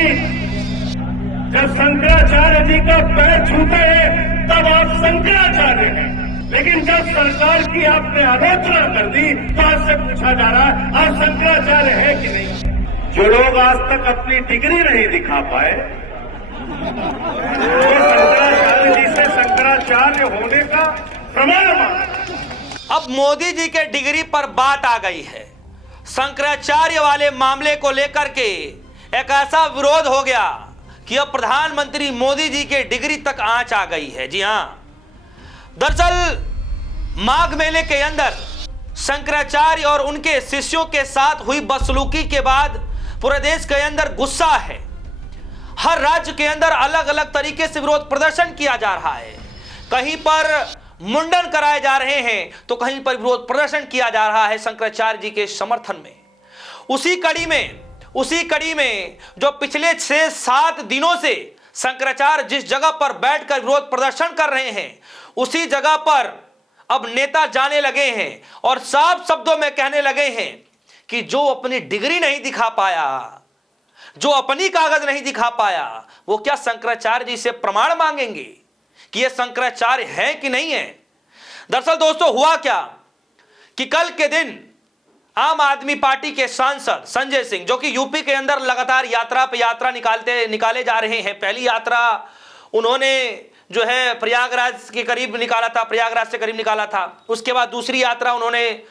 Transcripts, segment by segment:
जब शंकराचार्य जी का पैर छूते हैं तब आप शंकराचार्य हैं, लेकिन जब सरकार की आपने आलोचना कर दी तो आपसे पूछा जा रहा है आप शंकराचार्य है कि नहीं। जो लोग आज तक अपनी डिग्री नहीं दिखा पाए वो शंकराचार्य जी से शंकराचार्य होने का प्रमाण मांगे। अब मोदी जी के डिग्री पर बात आ गई है। शंकराचार्य वाले मामले को लेकर के एक ऐसा विरोध हो गया कि अब प्रधानमंत्री मोदी जी के डिग्री तक आंच आ गई है। जी हां, दरअसल माघ मेले के अंदर शंकराचार्य और उनके शिष्यों के साथ हुई बदसलूकी के बाद पूरे देश के अंदर गुस्सा है। हर राज्य के अंदर अलग अलग तरीके से विरोध प्रदर्शन किया जा रहा है। कहीं पर मुंडन कराए जा रहे हैं तो कहीं पर विरोध प्रदर्शन किया जा रहा है शंकराचार्य जी के समर्थन में। उसी कड़ी में जो पिछले 6-7 दिनों से शंकराचार्य जिस जगह पर बैठकर विरोध प्रदर्शन कर रहे हैं उसी जगह पर अब नेता जाने लगे हैं और साफ शब्दों में कहने लगे हैं कि जो अपनी डिग्री नहीं दिखा पाया, जो अपनी कागज नहीं दिखा पाया, वो क्या शंकराचार्य जी से प्रमाण मांगेंगे कि ये शंकराचार्य है कि नहीं है। दरअसल दोस्तों हुआ क्या कि कल के दिन आम आदमी पार्टी के सांसद संजय सिंह, जो कि यूपी के अंदर लगातार यात्रा पे यात्रा निकाले जा रहे हैं। पहली यात्रा उन्होंने जो है प्रयागराज के करीब निकाला था, प्रयागराज से करीब निकाला था। उसके बाद दूसरी यात्रा उन्होंने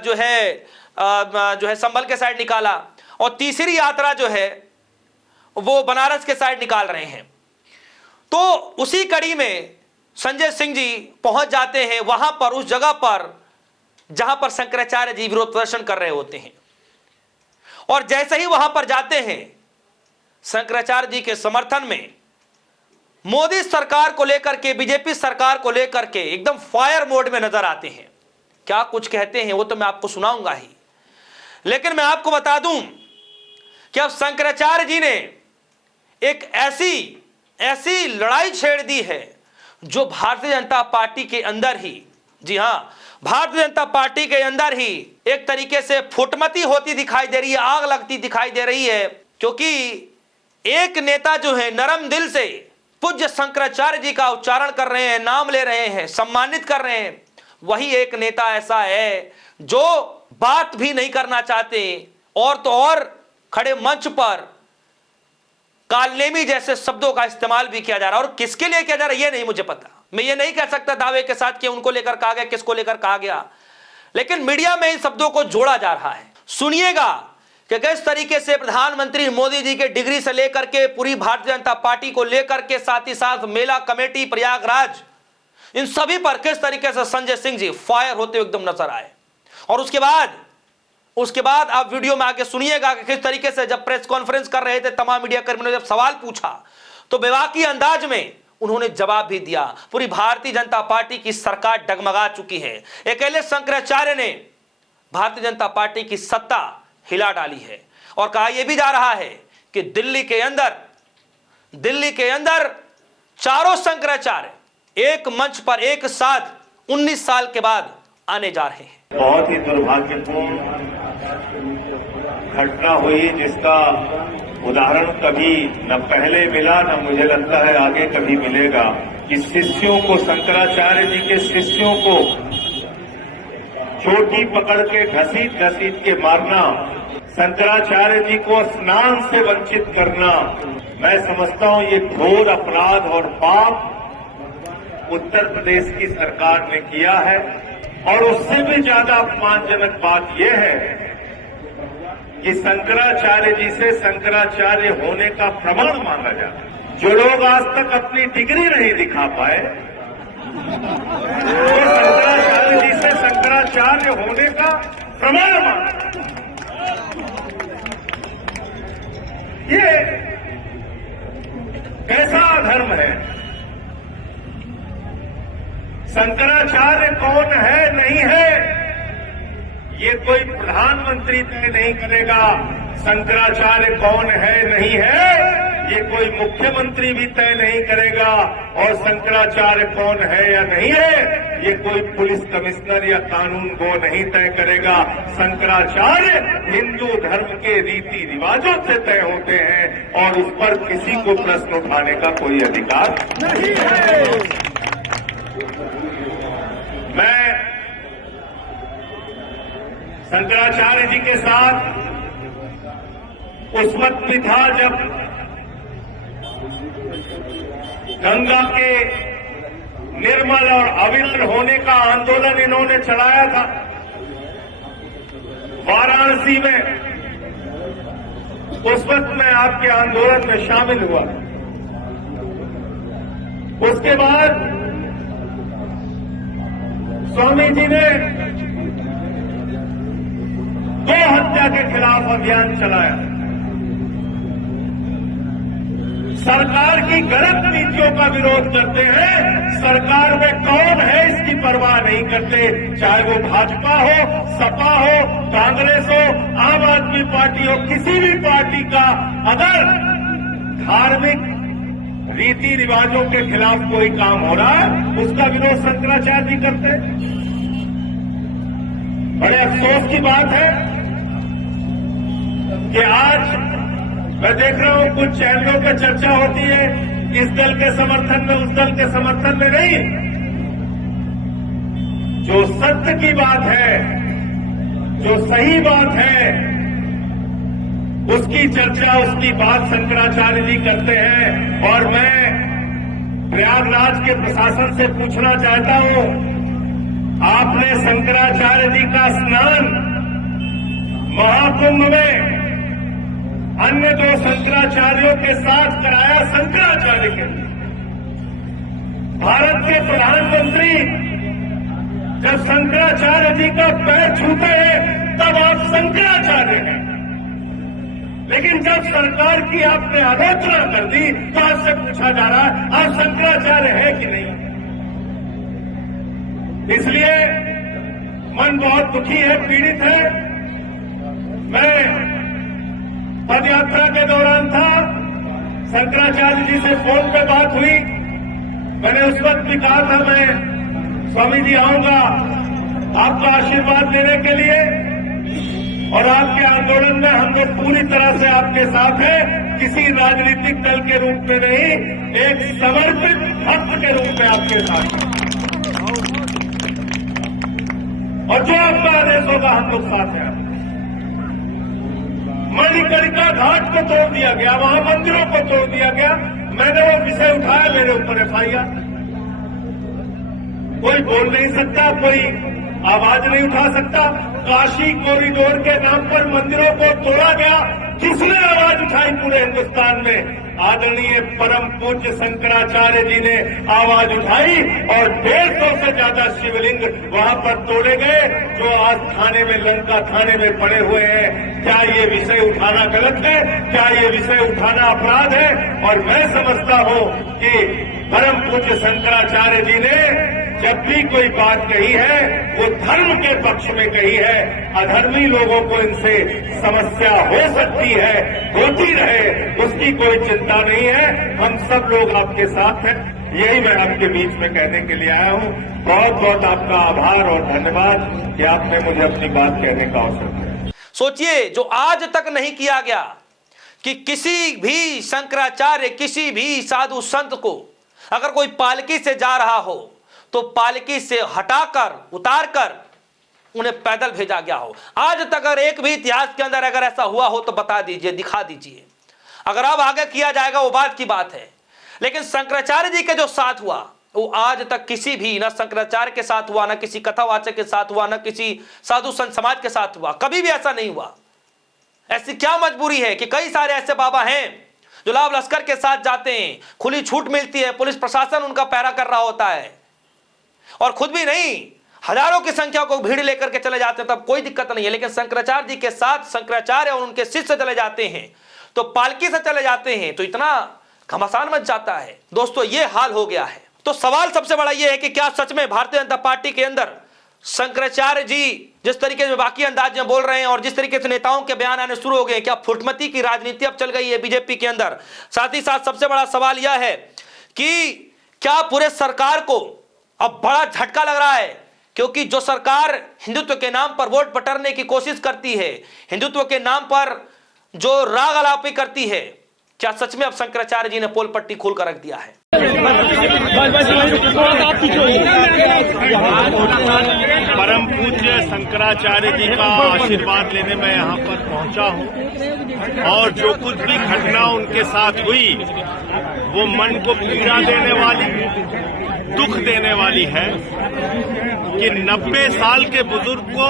जो है संभल के साइड निकाला और तीसरी यात्रा जो है वो बनारस के साइड निकाल रहे हैं। तो उसी कड़ी में संजय सिंह जी पहुंच जाते हैं वहां पर, उस जगह पर जहां पर शंकराचार्य जी विरोध प्रदर्शन कर रहे होते हैं। और जैसे ही वहां पर जाते हैं शंकराचार्य जी के समर्थन में मोदी सरकार को लेकर के, बीजेपी सरकार को लेकर के एकदम फायर मोड में नजर आते हैं। क्या कुछ कहते हैं वो तो मैं आपको सुनाऊंगा ही, लेकिन मैं आपको बता दूं कि अब शंकराचार्य जी ने एक ऐसी लड़ाई छेड़ दी है जो भारतीय जनता पार्टी के अंदर ही, जी हां, भारतीय जनता पार्टी के अंदर ही एक तरीके से फुटमती होती दिखाई दे रही है, आग लगती दिखाई दे रही है। क्योंकि एक नेता जो है नरम दिल से पूज्य शंकराचार्य जी का उच्चारण कर रहे हैं, नाम ले रहे हैं, सम्मानित कर रहे हैं, वही एक नेता ऐसा है जो बात भी नहीं करना चाहते और तो और खड़े मंच पर कालनेमी जैसे शब्दों का इस्तेमाल भी किया जा रहा है। और किसके लिए किया जा रहा है ये नहीं मुझे पता, मैं ये नहीं कह सकता दावे के साथ कि उनको लेकर कहा गया, किसको लेकर कहा गया, लेकिन मीडिया में इन शब्दों को जोड़ा जा रहा है। सुनिएगा कि किस तरीके से प्रधानमंत्री मोदी जी के डिग्री से लेकर के पूरी भारतीय जनता पार्टी को लेकर के, साथ ही साथ मेला कमेटी, प्रयागराज, इन सभी पर किस तरीके से संजय सिंह जी फायर होते हुए एकदम नजर आए। और उसके बाद आप वीडियो में आके सुनिएगा कि किस तरीके से जब प्रेस कॉन्फ्रेंस कर रहे थे तमाम मीडिया कर्मियों ने जब सवाल पूछा तो बेबाकी अंदाज में उन्होंने जवाब भी दिया। पूरी भारतीय जनता पार्टी की सरकार डगमगा चुकी है। अकेले शंकराचार्य ने भारतीय जनता पार्टी की सत्ता हिला डाली है। और कहा यह भी जा रहा है कि दिल्ली के अंदर चारों शंकराचार्य एक मंच पर एक साथ 19 साल के बाद आने जा रहे हैं। बहुत ही दुर्भाग्यपूर्ण घटना हुई जिसका उदाहरण कभी न पहले मिला, न मुझे लगता है आगे कभी मिलेगा। कि शिष्यों को, शंकराचार्य जी के शिष्यों को चोटी पकड़ के घसीट के मारना, शंकराचार्य जी को स्नान से वंचित करना, मैं समझता हूं ये घोर अपराध और पाप उत्तर प्रदेश की सरकार ने किया है। और उससे भी ज्यादा अपमानजनक बात यह है कि शंकराचार्य जी से शंकराचार्य होने का प्रमाण मांगा जाए। जो लोग आज तक अपनी डिग्री नहीं दिखा पाए वो शंकराचार्य जी से शंकराचार्य होने का प्रमाण मांगा। ये कैसा अधर्म है? शंकराचार्य कौन है, नहीं है, ये कोई प्रधानमंत्री तय नहीं करेगा। शंकराचार्य कौन है नहीं है ये कोई मुख्यमंत्री भी तय नहीं करेगा, और शंकराचार्य कौन है या नहीं है ये कोई पुलिस कमिश्नर या कानून वो नहीं तय करेगा। शंकराचार्य हिंदू धर्म के रीति रिवाजों से तय होते हैं और उस पर किसी को प्रश्न उठाने का कोई अधिकार नहीं है। मैं शंकराचार्य जी के साथ उस वक्त भी था जब गंगा के निर्मल और अविरल होने का आंदोलन इन्होंने चलाया था वाराणसी में। उस वक्त मैं आपके आंदोलन में शामिल हुआ। उसके बाद स्वामी जी ने गो हत्या के खिलाफ अभियान चलाया। सरकार की गलत नीतियों का विरोध करते हैं। सरकार में कौन है इसकी परवाह नहीं करते, चाहे वो भाजपा हो, सपा हो, कांग्रेस हो, आम आदमी पार्टी हो, किसी भी पार्टी का अगर धार्मिक रीति रिवाजों के खिलाफ कोई काम हो रहा है उसका विरोध शंकराचार्य जी करते हैं। बड़े अफसोस की बात है कि आज मैं देख रहा हूं कुछ चैनलों पर चर्चा होती है इस दल के समर्थन में उस दल के समर्थन में नहीं। जो सत्य की बात है, जो सही बात है, उसकी चर्चा उसकी बात शंकराचार्य जी करते हैं। और मैं प्रयागराज के प्रशासन से पूछना चाहता हूं, आपने शंकराचार्य जी का स्नान महाकुंभ में अन्य दो शंकराचार्यों के साथ कराया। शंकराचार्य के भारत के प्रधानमंत्री जब शंकराचार्य जी का पैर छूते हैं तब आप शंकराचार्य हैं, लेकिन जब सरकार की आपने आलोचना कर दी तो आपसे पूछा जा रहा है आप शंकराचार्य है कि नहीं। इसलिए मन बहुत दुखी है, पीड़ित है। मैं पद यात्रा के दौरान था, शंकराचार्य जी से फोन पे बात हुई। मैंने उस वक्त भी कहा था मैं स्वामी जी आऊंगा आपका आशीर्वाद लेने के लिए, और आपके आंदोलन में हम लोग पूरी तरह से आपके साथ हैं। किसी राजनीतिक दल के रूप में नहीं, एक समर्पित भक्त के रूप में आपके साथ हैं, और जो आपका आदेश होगा हम लोग साथ हैं। मणिकर्णिका घाट को तोड़ दिया गया, वहां मंदिरों को तोड़ दिया गया, मैंने वो विषय उठाया, मेरे ऊपर एफआईआर। कोई बोल नहीं सकता, कोई आवाज नहीं उठा सकता। काशी कॉरिडोर के नाम पर मंदिरों को तोड़ा गया, किसने आवाज उठाई पूरे हिंदुस्तान में? आदरणीय परम पूज्य शंकराचार्य जी ने आवाज उठाई, और 150 से ज्यादा शिवलिंग वहां पर तोड़े गए जो आज थाने में, लंका थाने में पड़े हुए हैं। क्या ये विषय उठाना गलत है? क्या ये विषय उठाना अपराध है? और मैं समझता हूं कि परम पूज्य शंकराचार्य जी ने जब भी कोई बात कही है वो धर्म के पक्ष में कही है। अधर्मी लोगों को इनसे समस्या हो सकती है, होती रहे, उसकी कोई चिंता नहीं है। हम सब लोग आपके साथ हैं, यही मैं आपके बीच में कहने के लिए आया हूं। बहुत बहुत आपका आभार और धन्यवाद कि आपने मुझे अपनी बात कहने का अवसर दिया। सोचिए, जो आज तक नहीं किया गया कि किसी भी शंकराचार्य, किसी भी साधु संत को अगर कोई पालकी से जा रहा हो तो पालकी से हटाकर, उतारकर उन्हें पैदल भेजा गया हो। आज तक अगर एक भी इतिहास के अंदर अगर ऐसा हुआ हो तो बता दीजिए, दिखा दीजिए। अगर अब आगे किया जाएगा वो बात की बात है, लेकिन शंकराचार्य जी के जो साथ हुआ वो आज तक किसी भी, ना शंकराचार्य के साथ हुआ, ना किसी कथावाचक के साथ हुआ, ना किसी साधु संत समाज के साथ हुआ। कभी भी ऐसा नहीं हुआ। ऐसी क्या मजबूरी है कि कई सारे ऐसे बाबा हैं जो लाभ लश्कर के साथ जाते हैं, खुली छूट मिलती है, पुलिस प्रशासन उनका पहरा कर रहा होता है, और खुद भी नहीं, हजारों की संख्या को भीड़ लेकर के चले जाते हैं, तब कोई दिक्कत नहीं है। लेकिन शंकराचार्य जी के साथ शंकराचार्य और उनके शिष्य चले जाते हैं, तो पालकी से चले जाते हैं, तो इतना घमासान मच जाता है। दोस्तों, ये हाल हो गया है। तो सवाल सबसे बड़ा ये है कि क्या सच में भारतीय जनता पार्टी के अंदर शंकराचार्य जी जिस तरीके से बाकी अंदाज में बोल रहे हैं और जिस तरीके से नेताओं के बयान आने शुरू हो गए, क्या फुटमती की राजनीति अब चल गई है बीजेपी के अंदर? साथ ही साथ सबसे बड़ा सवाल यह है कि क्या पूरे सरकार को अब बड़ा झटका लग रहा है, क्योंकि जो सरकार हिंदुत्व के नाम पर वोट बटोरने की कोशिश करती है, हिंदुत्व के नाम पर जो राग आलापी करती है, क्या सच में अब शंकराचार्य जी ने पोल पट्टी खोल कर रख दिया है? परम पूज्य शंकराचार्य जी का आशीर्वाद लेने मैं यहाँ पर पहुँचा हूँ और जो कुछ भी घटना उनके साथ हुई वो मन को पीड़ा देने वाली, दुख देने वाली है कि 90 साल के बुजुर्ग को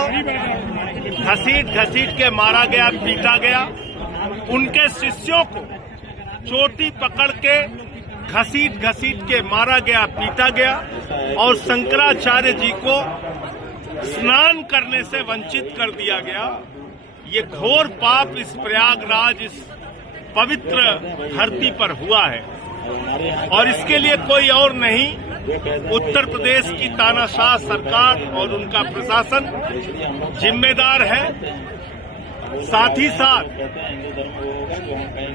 घसीट घसीट के मारा गया, पीटा गया, उनके शिष्यों को चोटी पकड़ के घसीट घसीट के मारा गया, पीटा गया और शंकराचार्य जी को स्नान करने से वंचित कर दिया गया। ये घोर पाप इस प्रयागराज, इस पवित्र धरती पर हुआ है और इसके लिए कोई और नहीं, उत्तर प्रदेश की तानाशाह सरकार और उनका प्रशासन जिम्मेदार है। साथ ही साथ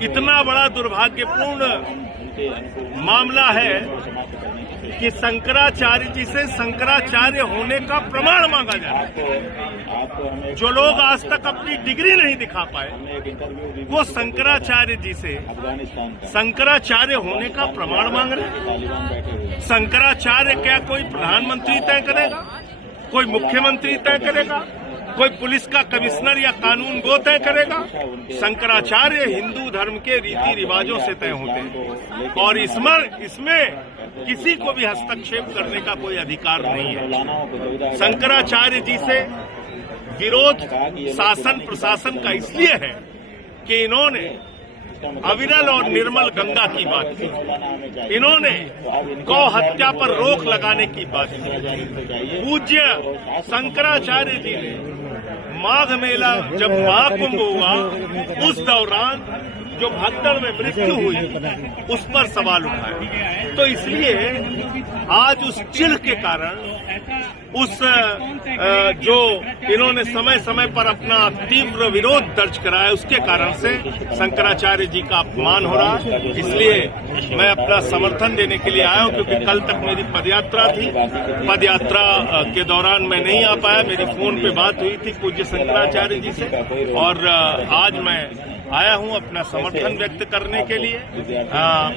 इतना बड़ा दुर्भाग्यपूर्ण मामला है कि शंकराचार्य जी से शंकराचार्य होने का प्रमाण मांगा जाए। जो लोग आज तक अपनी डिग्री नहीं दिखा पाए वो शंकराचार्य जी से शंकराचार्य होने का प्रमाण मांग रहे। शंकराचार्य क्या कोई प्रधानमंत्री तय करेगा, कोई मुख्यमंत्री तय करेगा, कोई पुलिस का कमिश्नर या कानून गो तय करेगा? शंकराचार्य हिंदू धर्म के रीति रिवाजों से तय होते हैं और इसमें किसी को भी हस्तक्षेप करने का कोई अधिकार नहीं है। शंकराचार्य जी से विरोध शासन प्रशासन का इसलिए है कि इन्होंने अविरल और निर्मल गंगा की बात की, इन्होंने गौ हत्या पर रोक लगाने की बात की। पूज्य शंकराचार्य जी ने माघ मेला जब महाकुंभ हुआ उस दौरान जो भगदड़ में मृत्यु हुई उस पर सवाल उठाए। तो इसलिए आज उस चिढ़ के कारण, उस जो इन्होंने समय समय पर अपना तीव्र विरोध दर्ज कराया उसके कारण से शंकराचार्य जी का अपमान हो रहा है। इसलिए मैं अपना समर्थन देने के लिए आया हूं, क्योंकि कल तक मेरी पदयात्रा थी। पदयात्रा के दौरान मैं नहीं आ पाया, मेरी फोन पे बात हुई थी पूज्य शंकराचार्य जी से और आज मैं आया हूं अपना समर्थन व्यक्त करने के लिए।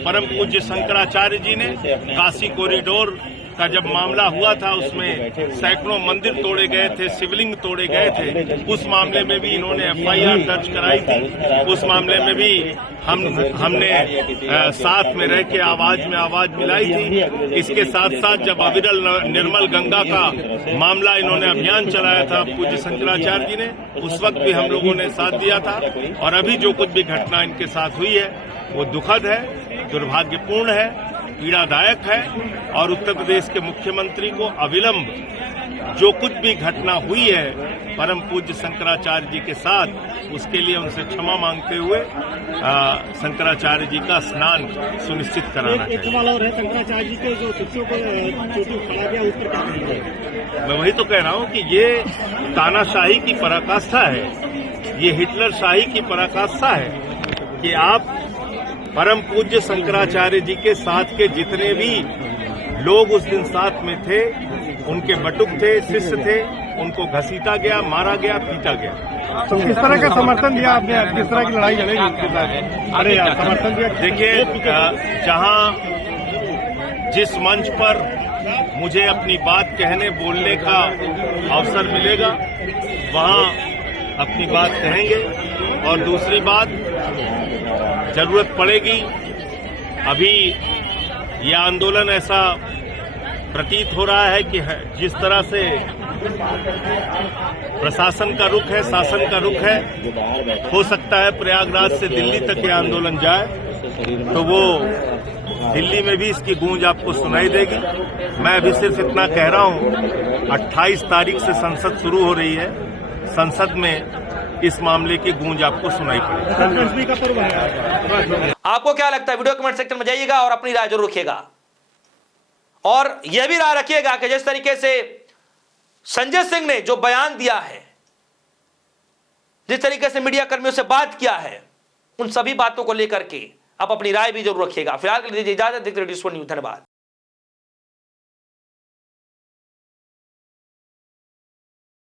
परम पूज्य शंकराचार्य जी ने काशी कॉरिडोर का जब मामला हुआ था उसमें सैकड़ों मंदिर तोड़े गए थे, शिवलिंग तोड़े गए थे, उस मामले में भी इन्होंने FIR दर्ज कराई थी। उस मामले में भी हमने साथ में रह के आवाज में आवाज मिलाई थी। इसके साथ साथ जब अविरल निर्मल गंगा का मामला इन्होंने अभियान चलाया था पूज्य शंकराचार्य जी ने, उस वक्त भी हम लोगों ने साथ दिया था। और अभी जो कुछ भी घटना इनके साथ हुई है वो दुखद है, दुर्भाग्यपूर्ण है, पीड़ादायक है और उत्तर प्रदेश के मुख्यमंत्री को अविलंब जो कुछ भी घटना हुई है परम पूज्य शंकराचार्य जी के साथ, उसके लिए उनसे क्षमा मांगते हुए शंकराचार्य जी का स्नान सुनिश्चित कराना एक सवाल और है, शंकराचार्य जी के जो शिष्यों को चोटी पकड़ा गया उस पर क्या कहेंगे? मैं वही तो कह रहा हूँ कि ये तानाशाही की पराकाष्ठा है, ये हिटलर शाही की पराकाष्ठा है कि आप परम पूज्य शंकराचार्य जी के साथ के जितने भी लोग उस दिन साथ में थे, उनके बटुक थे, शिष्य थे, उनको घसीटा गया, मारा गया, पीटा गया। तो किस तरह का समर्थन दिया आपने? किस तरह की लड़ाई लड़ेगी उसके साथ? अरे यार, समर्थन दिया। देखिए, जहां जिस मंच पर मुझे अपनी बात कहने बोलने का अवसर मिलेगा वहां अपनी बात कहेंगे। और दूसरी बात, जरूरत पड़ेगी, अभी यह आंदोलन ऐसा प्रतीत हो रहा है कि जिस तरह से प्रशासन का रुख है, शासन का रुख है, हो सकता है प्रयागराज से दिल्ली तक यह आंदोलन जाए तो वो दिल्ली में भी इसकी गूंज आपको सुनाई देगी। मैं अभी सिर्फ इतना कह रहा हूं, 28 तारीख से संसद शुरू हो रही है, संसद में इस मामले की गूंज आपको सुनाई पड़ेगी। आपको क्या लगता है? वीडियो कमेंट सेक्शन में जाइएगा और अपनी राय जरूर रखिएगा। और यह भी राय रखिएगा कि जिस तरीके से संजय सिंह ने जो बयान दिया है, जिस तरीके से मीडिया कर्मियों से बात किया है, उन सभी बातों को लेकर के आप अपनी राय भी जरूर रखिएगा। फिलहाल के लिए दीजिए इजाजत। देखते रहिए न्यूज़। धन्यवाद।